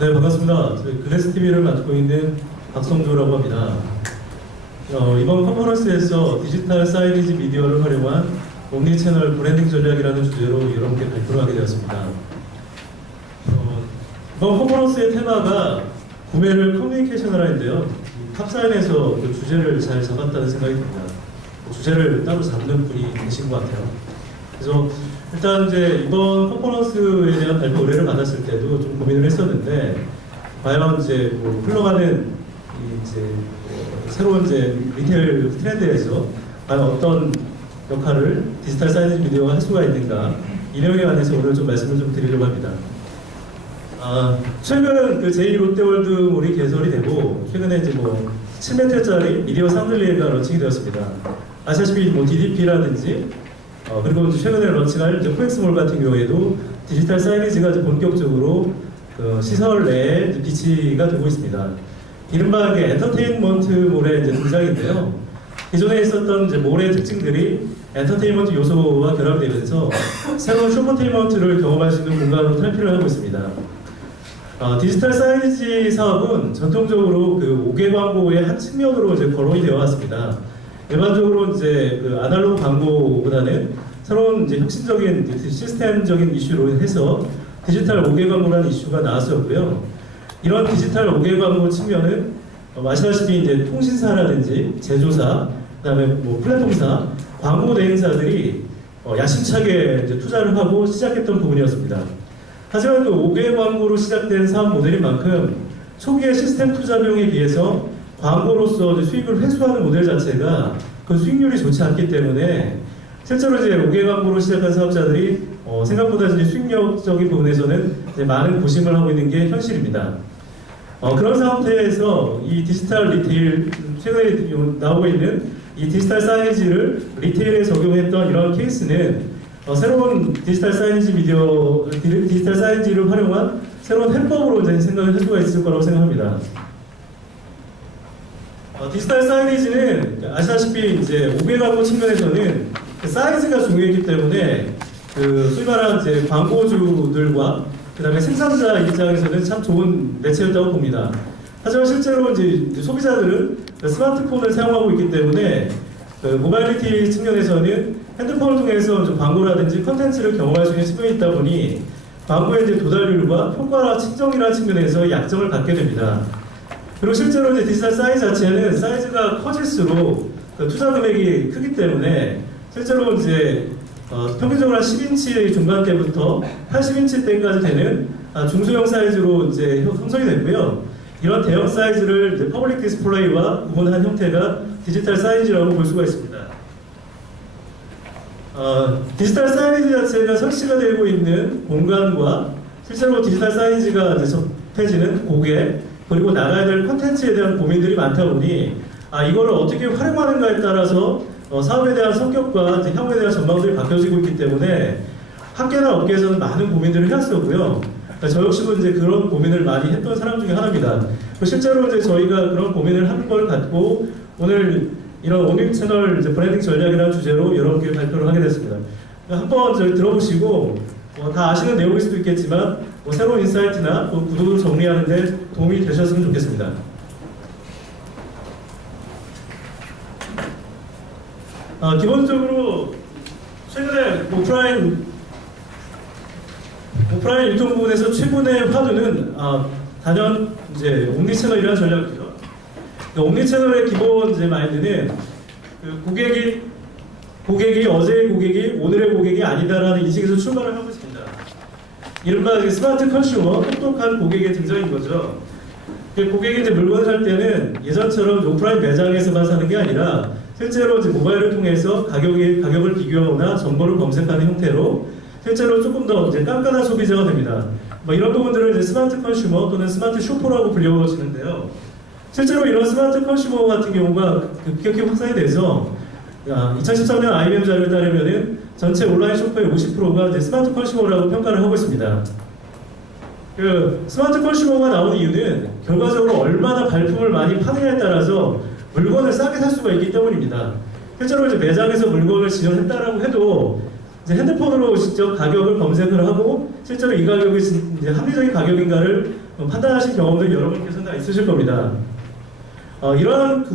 네, 반갑습니다. 저희 글래스TV를 맡고 있는 박성조라고 합니다. 이번 컨퍼런스에서 디지털 사이니지 미디어를 활용한 옴니채널 브랜딩 전략이라는 주제로 여러분께 발표를 하게 되었습니다. 이번 컨퍼런스의 테마가 구매를 커뮤니케이션 하라인데요. 탑사인에서 그 주제를 잘 잡았다는 생각이 듭니다. 주제를 따로 잡는 분이 계신 것 같아요. 그래서 일단 이제 이번 컨퍼런스에 대한 발표 의뢰를 받았을 때도 좀 고민을 했었는데, 과연 이제 뭐 흘러가는 이제 새로운 이제 리테일 트렌드에서 과연 어떤 역할을 디지털 사이니지 미디어가 할 수가 있는가, 이 내용에 관해서 오늘 좀 말씀을 좀 드리려고 합니다. 최근 그 제2롯데월드몰이 개설이 되고, 최근에 이제 뭐 7m짜리 미디어 샹들리에가 런칭이 되었습니다. 아시다시피 뭐 DDP라든지 그리고 이제 최근에 런칭할 코엑스몰 같은 경우에도 디지털 사이니지가 이제 본격적으로 그 시설 내에 이제 비치가 되고 있습니다. 이른바 엔터테인먼트 몰의 이제 등장인데요. 기존에 있었던 이제 몰의 특징들이 엔터테인먼트 요소와 결합되면서 새로운 쇼퍼테인먼트를 경험할 수 있는 공간으로 탈피를 하고 있습니다. 디지털 사이니지 사업은 전통적으로 그 5개 광고의 한 측면으로 이제 거론이 되어 왔습니다. 일반적으로 이제 그 아날로그 광고보다는 새로운 이제 혁신적인 시스템적인 이슈로 해서 디지털 5개 광고라는 이슈가 나왔었고요. 이런 디지털 5개 광고 측면은 아시다시피 이제 통신사라든지 제조사, 그다음에 뭐 플랫폼사, 광고 대행사들이 야심차게 이제 투자를 하고 시작했던 부분이었습니다. 하지만 그 5개 광고로 시작된 사업 모델인 만큼 초기의 시스템 투자 비용에 비해서 광고로서 수익을 회수하는 모델 자체가 그 수익률이 좋지 않기 때문에 실제로 이제 5개 광고로 시작한 사업자들이 생각보다 이제 수익력적인 부분에서는 이제 많은 고심을 하고 있는 게 현실입니다. 그런 상태에서 이 디지털 리테일, 최근에 나오고 있는 이 디지털 사이니지를 리테일에 적용했던 이런 케이스는 새로운 디지털 사이니지 미디어, 디지털 사이니지를 활용한 새로운 해법으로 이제 생각을 할 수가 있을 거라고 생각합니다. 디지털 사이니지는 아시다시피 이제 5개 광고 측면에서는 사이즈가 중요했기 때문에 그 소위 말하는 이제 광고주들과 그 다음에 생산자 입장에서는 참 좋은 매체였다고 봅니다. 하지만 실제로 이제 소비자들은 스마트폰을 사용하고 있기 때문에 그 모바일리티 측면에서는 핸드폰을 통해서 좀 광고라든지 컨텐츠를 경험할 수 있는 측면이 있다 보니 광고의 이제 도달률과 효과 측정이라는 측면에서 약점을 갖게 됩니다. 그리고 실제로 이제 디지털 사이즈 자체는 사이즈가 커질수록 그 투자 금액이 크기 때문에 실제로 이제 평균적으로 한 10인치 중반대부터 80인치 대까지 되는 중소형 사이즈로 이제 형성이 됐고요. 이런 대형 사이즈를 이제 퍼블릭 디스플레이와 구분한 형태가 디지털 사이즈라고 볼 수가 있습니다. 디지털 사이즈 자체가 설치가 되고 있는 공간과 실제로 디지털 사이즈가 이제 접해지는 고객, 그리고 나가야 될 콘텐츠에 대한 고민들이 많다 보니 이거를 어떻게 활용하는가에 따라서 사업에 대한 성격과 이제 향후에 대한 전망들이 바뀌어지고 있기 때문에 학계나 업계에서는 많은 고민들을 해왔었고요. 저 역시도 이제 그런 고민을 많이 했던 사람 중에 하나입니다. 실제로 이제 저희가 그런 고민을 한 걸 갖고 오늘 이런 옴니채널 이제 브랜딩 전략이라는 주제로 여러분께 발표를 하게 됐습니다. 한번 저희 들어보시고 다 아시는 내용일 수도 있겠지만 새로운 인사이트나 또 구도를 정리하는 데 도움이 되셨으면 좋겠습니다. 기본적으로 최근에 오프라인 유통 부분에서 최근의 화두는 단연 이제 옴니채널이라는 전략이죠. 옴니채널의 기본 이제 마인드는 그 고객이 어제의 고객이 오늘의 고객이 아니다라는 인식에서 출발을 하고 있습니다. 이른바 스마트 컨슈머, 똑똑한 고객의 등장인 거죠. 고객이 이제 물건을 살 때는 예전처럼 오프라인 매장에서만 사는 게 아니라 실제로 이제 모바일을 통해서 가격을 비교하거나 정보를 검색하는 형태로 실제로 조금 더 이제 깐깐한 소비자가 됩니다. 이런 부분들을 이제 스마트 컨슈머 또는 스마트 쇼퍼라고 불려지는데요. 실제로 이런 스마트 컨슈머 같은 경우가 급격히 확산이 돼서 2013년 IBM 자료에 따르면은 전체 온라인 쇼퍼의 50%가 이제 스마트 컨슈머라고 평가를 하고 있습니다. 그 스마트 컨슈머가 나오는 이유는 결과적으로 얼마나 발품을 많이 파느냐에 따라서 물건을 싸게 살 수가 있기 때문입니다. 실제로 이제 매장에서 물건을 지원했다라고 해도 이제 핸드폰으로 직접 가격을 검색을 하고 실제로 이 가격이 이제 합리적인 가격인가를 판단하신 경험도 여러분께서는 다 있으실 겁니다. 이러한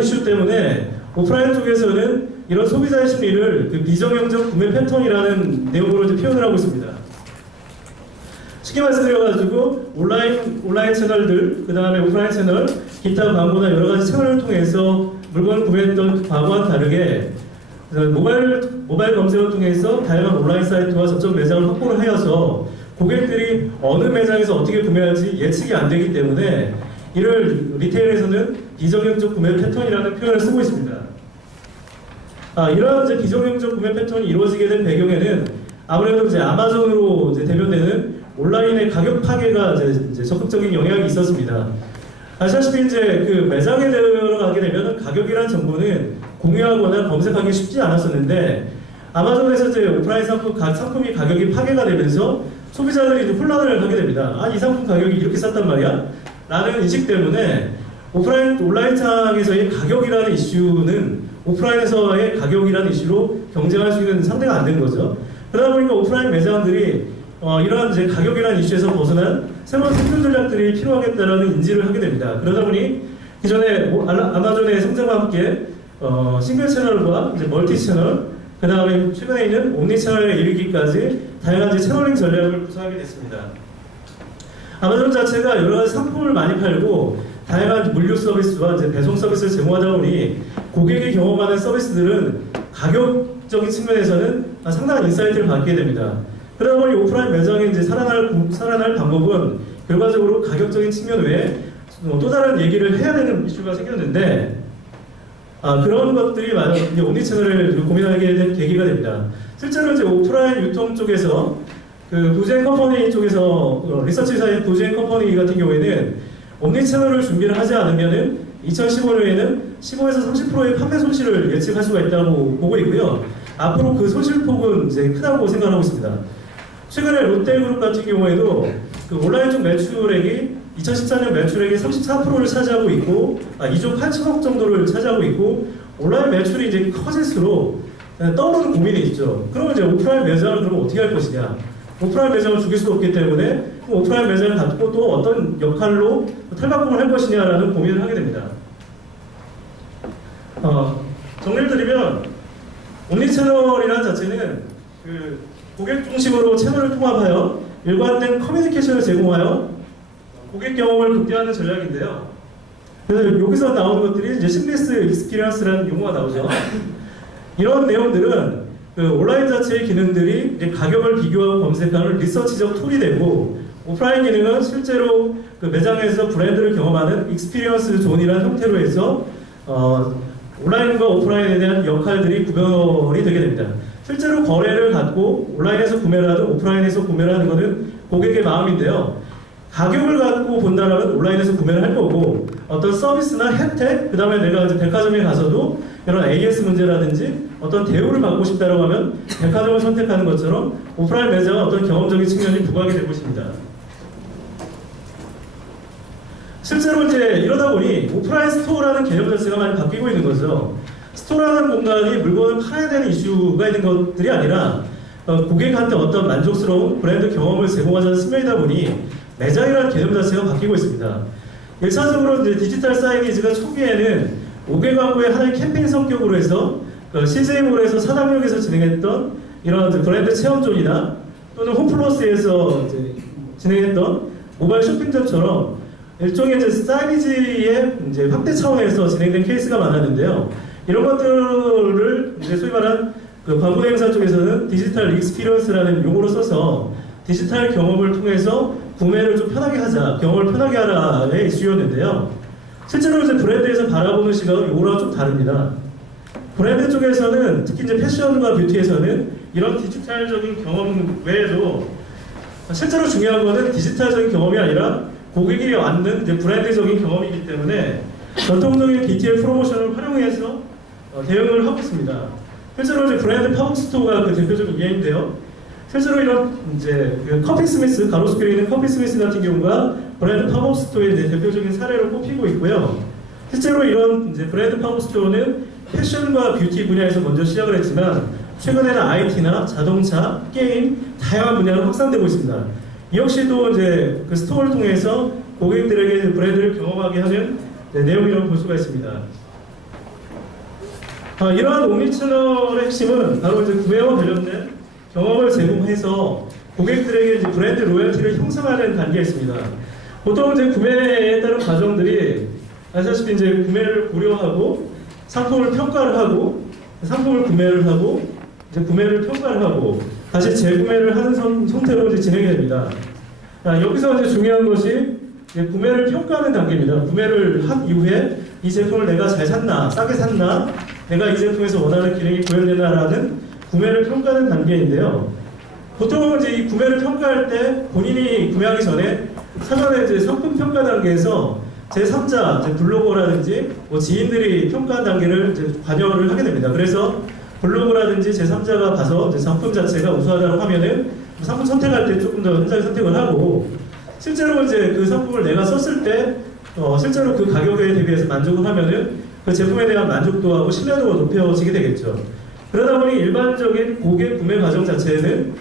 이슈 때문에 오프라인 쪽에서는 이런 소비자의 심리를 그 비정형적 구매 패턴이라는 내용으로 이제 표현을 하고 있습니다. 쉽게 말씀드려가지고 온라인 채널들, 그 다음에 오프라인 채널, 기타 광고나 여러 가지 채널을 통해서 물건을 구매했던 과거와는 다르게 모바일 검색을 통해서 다양한 온라인 사이트와 접점 매장을 확보를 하여서 고객들이 어느 매장에서 어떻게 구매할지 예측이 안 되기 때문에 이를 리테일에서는 비정형적 구매 패턴이라는 표현을 쓰고 있습니다. 이러한 이제 비정형적 구매 패턴이 이루어지게 된 배경에는 아무래도 이제 아마존으로 이제 대변되는 온라인의 가격 파괴가 이제 적극적인 영향이 있었습니다. 아시다시피 이제 그 매장에 들어가게 되면 가격이란 정보는 공유하거나 검색하기 쉽지 않았었는데 아마존에서 이제 오프라인 상품이 가격이 파괴가 되면서 소비자들이 이제 혼란을 하게 됩니다. 이 상품 가격이 이렇게 쌌단 말이야? 라는 인식 때문에 온라인 창에서의 가격이라는 이슈는 오프라인에서의 가격이라는 이슈로 경쟁할 수 있는 상대가 안 된 거죠. 그러다 보니까 오프라인 매장들이 이러한 이제 가격이라는 이슈에서 벗어난 새로운 생존 전략들이 필요하겠다라는 인지를 하게 됩니다. 그러다 보니 기존에 아마존의 성장과 함께 싱글 채널과 이제 멀티 채널, 그 다음에 최근에 있는 옴니 채널에 이르기까지 다양한 이제 채널링 전략을 구사하게 됐습니다. 아마존 자체가 여러 가지 상품을 많이 팔고 다양한 물류 서비스와 이제 배송 서비스를 제공하다 보니 고객이 경험하는 서비스들은 가격적인 측면에서는 상당한 인사이트를 받게 됩니다. 그러다 보니 오프라인 매장에 이제 살아날 방법은 결과적으로 가격적인 측면 외에 또 다른 얘기를 해야 되는 이슈가 생겼는데 그런 것들이 많은 이제 옴니채널을 고민하게 된 계기가 됩니다. 실제로 이제 오프라인 유통 쪽에서 그 부제인 컴퍼니 쪽에서 리서치 사인 부제인 컴퍼니 같은 경우에는 옴니채널을 준비를 하지 않으면은 2015년에는 15에서 30%의 판매 손실을 예측할 수가 있다고 보고 있고요. 앞으로 그 손실폭은 이제 크다고 생각하고 있습니다. 최근에 롯데그룹 같은 경우에도 그 온라인 쪽 매출액이 2014년 매출액의 34%를 차지하고 있고 2조 8천억 정도를 차지하고 있고 온라인 매출이 이제 커질수록 떠오르는 고민이 있죠. 그러면 이제 오프라인 매장을 그러면 어떻게 할 것이냐? 오프라인 매장을 죽일 수도 없기 때문에 오프라인 매장을 갖고 또 어떤 역할로 탈바꿈을 할 것이냐라는 고민을 하게 됩니다. 정리를 드리면 옴니채널이라는 자체는 그 고객 중심으로 채널을 통합하여 일관된 커뮤니케이션을 제공하여 고객 경험을 극대화하는 전략인데요. 그래서 여기서 나오는 것들이 이제 심리스 익스피리언스라는 용어가 나오죠. 이런 내용들은 그 온라인 자체의 기능들이 이제 가격을 비교하고 검색하는 리서치적 툴이 되고 오프라인 기능은 실제로 그 매장에서 브랜드를 경험하는 익스피리언스 존이라는 형태로 해서 온라인과 오프라인에 대한 역할들이 구별이 되게 됩니다. 실제로 거래를 갖고 온라인에서 구매를 하든 오프라인에서 구매를 하는 것은 고객의 마음인데요. 가격을 갖고 본다면 온라인에서 구매를 할 거고 어떤 서비스나 혜택, 그 다음에 내가 이제 백화점에 가서도 이런 AS 문제라든지 어떤 대우를 받고 싶다고 하면 백화점을 선택하는 것처럼 오프라인 매장은 어떤 경험적인 측면이 부각이 될 것입니다. 실제로 이제 이러다 보니 오프라인 스토어라는 개념 자체가 많이 바뀌고 있는 거죠. 스토어라는 공간이 물건을 팔아야 되는 이슈가 있는 것들이 아니라 고객한테 어떤 만족스러운 브랜드 경험을 제공하자는 측면이다 보니 매장이라는 개념 자체가 바뀌고 있습니다. 1차적으로 이제 디지털 사이니지가 초기에는 5개 광고의 하나의 캠페인 성격으로 해서 CJ몰에서 사당역에서 진행했던 이런 브랜드 체험존이나 또는 홈플러스에서 진행했던 모바일 쇼핑점처럼 일종의 이제 사이니지의 이제 확대 차원에서 진행된 케이스가 많았는데요. 이런 것들을 이제 소위 말한 그 광고 행사 쪽에서는 디지털 익스피리언스라는 용어로 써서 디지털 경험을 통해서 구매를 좀 편하게 하자, 경험을 편하게 하라의 이슈였는데요. 실제로 이제 브랜드에서 바라보는 시각은 요거랑 좀 다릅니다. 브랜드 쪽에서는 특히 이제 패션과 뷰티에서는 이런 디지털적인 경험 외에도 실제로 중요한 거는 디지털적인 경험이 아니라 고객이 얻는 이제 브랜드적인 경험이기 때문에 전통적인 BTL 프로모션을 활용해서 대응을 하고 있습니다. 실제로 이제 브랜드 팝업 스토어가 그 대표적인 예인데요. 실제로 이런 이제 그 커피 스미스, 가로수길에 있는 커피 스미스 같은 경우가 브랜드 팝업 스토어의 이제 대표적인 사례로 꼽히고 있고요. 실제로 이런 이제 브랜드 팝업 스토어는 패션과 뷰티 분야에서 먼저 시작을 했지만 최근에는 IT나 자동차, 게임 다양한 분야로 확산되고 있습니다. 이 역시도 이제 그 스토어를 통해서 고객들에게 브랜드를 경험하게 하는 내용이라고 볼 수가 있습니다. 이러한 옴니채널의 핵심은 바로 이제 구매와 관련된 경험을 제공해서 고객들에게 이제 브랜드 로열티를 형성하는 단계에 있습니다. 보통 이제 구매에 따른 과정들이 아시다시피 이제 구매를 고려하고 상품을 평가를 하고 상품을 구매를 하고 이제 구매를 평가를 하고 다시 재구매를 하는 형태로 이제 진행이 됩니다. 여기서 이제 중요한 것이 이제 구매를 평가하는 단계입니다. 구매를 한 이후에 이 제품을 내가 잘 샀나, 싸게 샀나, 내가 이 제품에서 원하는 기능이 구현되나라는 구매를 평가하는 단계인데요. 보통은 이제 이 구매를 평가할 때 본인이 구매하기 전에 사전에 이제 상품 평가 단계에서 제3자, 이제 블로거라든지 뭐 지인들이 평가한 단계를 이제 관여를 하게 됩니다. 그래서 블로그라든지 제3자가 봐서 이제 상품 자체가 우수하다고 하면은 상품 선택할 때 조금 더 현장에 선택을 하고 실제로 이제 그 상품을 내가 썼을 때 실제로 그 가격에 대비해서 만족을 하면은 그 제품에 대한 만족도하고 신뢰도가 높여지게 되겠죠. 그러다 보니 일반적인 고객 구매 과정 자체는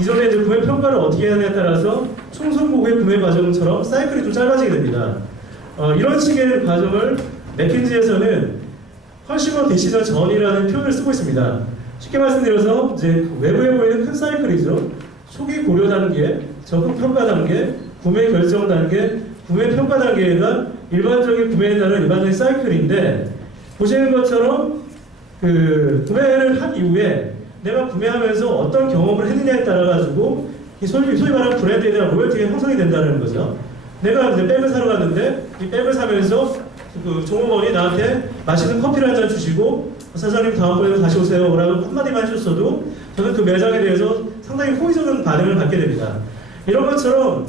이전에 이제 구매 평가를 어떻게 하느냐에 따라서 총선 고객 구매 과정처럼 사이클이 좀 짧아지게 됩니다. 이런 식의 과정을 맥킨지에서는 컨슈머 디시전 전이라는 표현을 쓰고 있습니다. 쉽게 말씀드려서 이제 외부에 보이는 큰 사이클이죠. 초기 고려 단계, 적응 평가 단계, 구매 결정 단계, 구매 평가 단계가 일반적인 구매에 따른 일반적인 사이클인데 보시는 것처럼 그 구매를 한 이후에 내가 구매하면서 어떤 경험을 했느냐에 따라 가지고 소위 말하는 브랜드에 대한 로열티가 형성이 된다는 거죠. 내가 이제 백을 사러 갔는데 이 백을 사면서 그 종업원이 나한테 맛있는 커피를 한 잔 주시고 사장님 다음번에도 다시 오세요 라고 한마디만 해줬어도 저는 그 매장에 대해서 상당히 호의적인 반응을 받게 됩니다. 이런 것처럼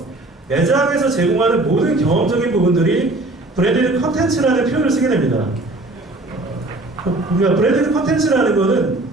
매장에서 제공하는 모든 경험적인 부분들이 브랜디드 컨텐츠라는 표현을 쓰게 됩니다. 그러니까 브랜디드 컨텐츠라는 것은